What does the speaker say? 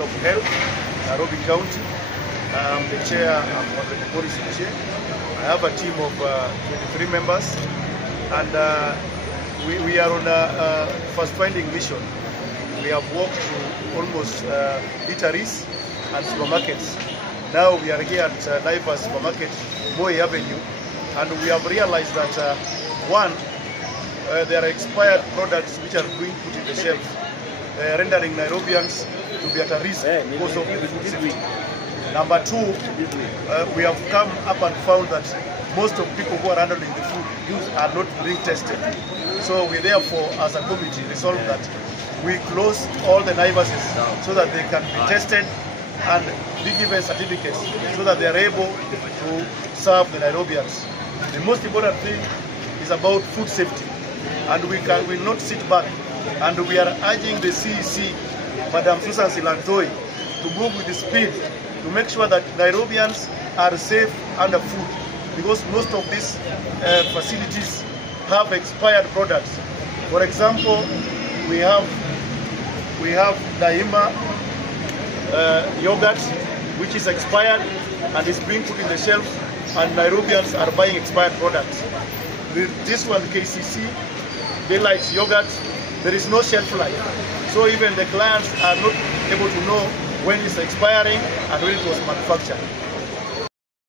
of Health, Nairobi County. I'm the chair, I'm on the policy chair. I have a team of 23 members, and we are on a first-finding mission. We have walked to almost eateries and supermarkets. Now we are here at Naivas Supermarket, Moi Avenue, and we have realized that one, there are expired products which are being put in the shelf, rendering Nairobians to be at a risk because of the food safety. Number two, we have come up and found that most of people who are handling the food are not being tested. So we therefore, as a committee, resolved that we close all the Naivases so that they can be tested and be given certificates so that they are able to serve the Nairobians. The most important thing is about food safety, and we will not sit back, and we are urging the CEC, Madam Susan Silantoi, to move with the speed to make sure that Nairobians are safe under food, because most of these facilities have expired products. For example, we have Daima yogurt, which is expired and is being put in the shelf, and Nairobians are buying expired products. With this one, KCC, Daylight yogurt, there is no shelf life. So even the clients are not able to know when it's expiring and when it was manufactured.